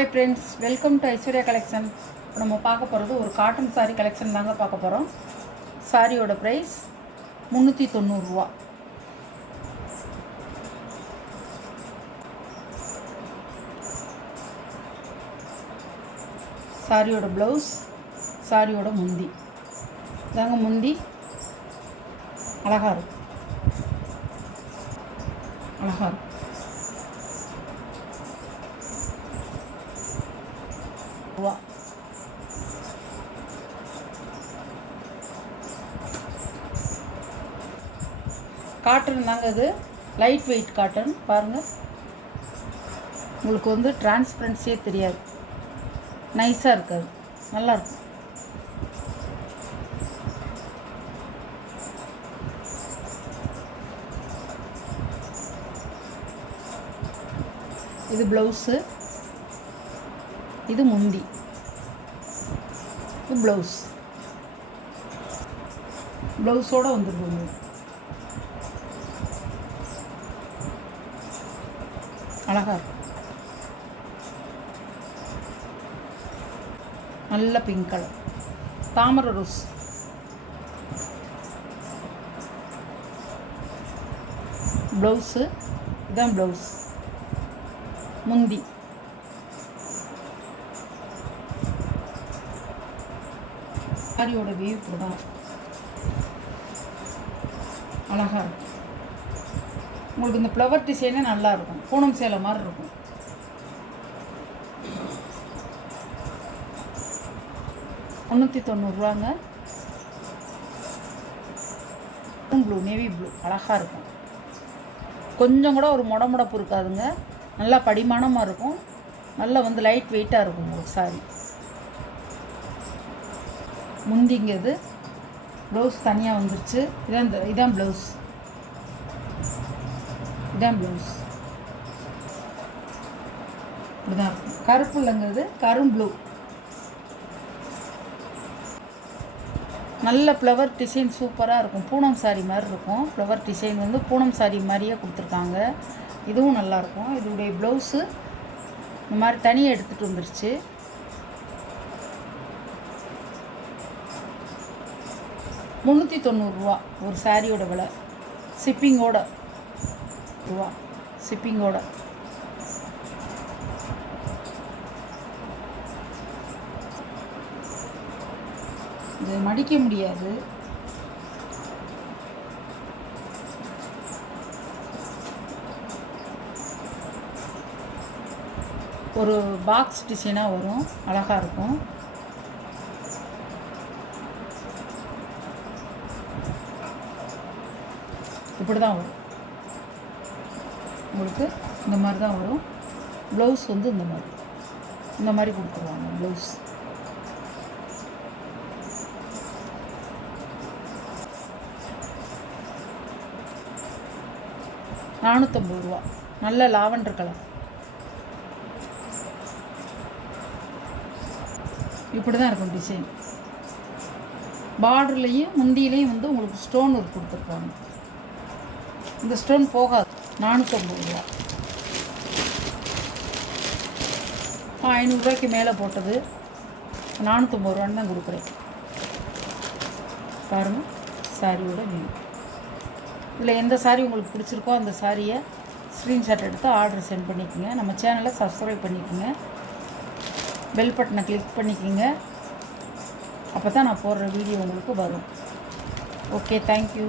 Hi friends, welcome to Aishwarya collection. நம்ம பார்க்க போகிறது ஒரு காட்டன் சாரீ கலெக்ஷன் தாங்க பார்க்க போகிறோம். சாரியோட ப்ரைஸ் 390 ரூபா. சாரியோட ப்ளவுஸ், சாரியோட முந்தி தாங்க. முந்தி அழகாக இருக்கும், அழகாக இருக்கும். காட்டன் தாங்க, இது லைட் வெயிட் காட்டன். பாருங்கள், உங்களுக்கு டிரான்ஸ்பரன்சியே தெரியாது, நைஸாக இருக்காது, நல்லாயிருக்கும். இது ப்ளவுஸு, இது முந்தி, இது ப்ளவுஸ். ப்ளவுஸோடு வந்துருக்கும். அழகாக இருக்கும், நல்ல பிங்க் கலர், தாமரை ரோஸ். ப்ளவுஸு, இதுதான் ப்ளவுஸ். முந்தி சாரியோட வியூ தான் அழகாக இருக்கும். உங்களுக்கு இந்த ஃப்ளவர் டிசைனே நல்லாயிருக்கும், பூனம் சேலை மாதிரி இருக்கும். $390. ப்ளூ, நேவி ப்ளூ, அழகாக இருக்கும். கொஞ்சம் கூட ஒரு முடமுடப்பு இருக்காதுங்க, நல்லா படிமானமாக இருக்கும். நல்லா லைட் வெயிட்டாக இருக்கும் உங்களுக்கு சாரி. முந்திங்கிறது ப்ளவுஸ் தனியாக வந்துருச்சு. இதான் ப்ளவுஸ், இதான் ப்ளவுஸ். இப்படிதான் இருக்கும். கருப்பு இல்லைங்கிறது கரும் ப்ளூ. நல்ல ஃப்ளவர் டிசைன் சூப்பராக இருக்கும், பூனம் சாரி மாதிரி இருக்கும். ஃப்ளவர் டிசைன் பூனம் சாரி மாதிரியே கொடுத்துருக்காங்க. இதுவும் நல்லாயிருக்கும். இதோடைய ப்ளவுஸு இந்த மாதிரி தனியாக எடுத்துகிட்டு வந்துருச்சு. $390 ஒரு சாரியோட விலை. ஷிப்பிங்கோட ரூபா, ஷிப்பிங்கோட. இது மடிக்க முடியாது. ஒரு பாக்ஸ் டிசைனாக வரும், அழகாக இருக்கும். இப்படி தான் வரும் உங்களுக்கு, இந்த மாதிரி தான் வரும். ப்ளவுஸ் இந்த மாதிரி கொடுத்துருவாங்க. ப்ளவுஸ் $450. நல்ல லாவெண்டர் கலர். இப்படி தான் இருக்கும் டிசைன். பார்டர்லேயும் முந்தியிலையும் உங்களுக்கு ஸ்டோன் ஒர்க் கொடுத்துருப்பாங்க. இந்த ஸ்டோன் போகாது. $450. $500 மேலே போட்டது. $450 தான் கொடுக்குறேன். பாருங்கள் சாரியோட வியூ. இதில் எந்த சாரீ உங்களுக்கு பிடிச்சிருக்கோ அந்த சாரியை ஸ்க்ரீன்ஷாட் எடுத்து ஆர்டர் சென்ட் பண்ணிக்கோங்க. நம்ம சேனலை சப்ஸ்கிரைப் பண்ணிக்கோங்க, பெல் பட்டனை கிளிக் பண்ணிக்கோங்க. அப்போ தான் நான் போடுற வீடியோ உங்களுக்கு வரும். Okay, thank you.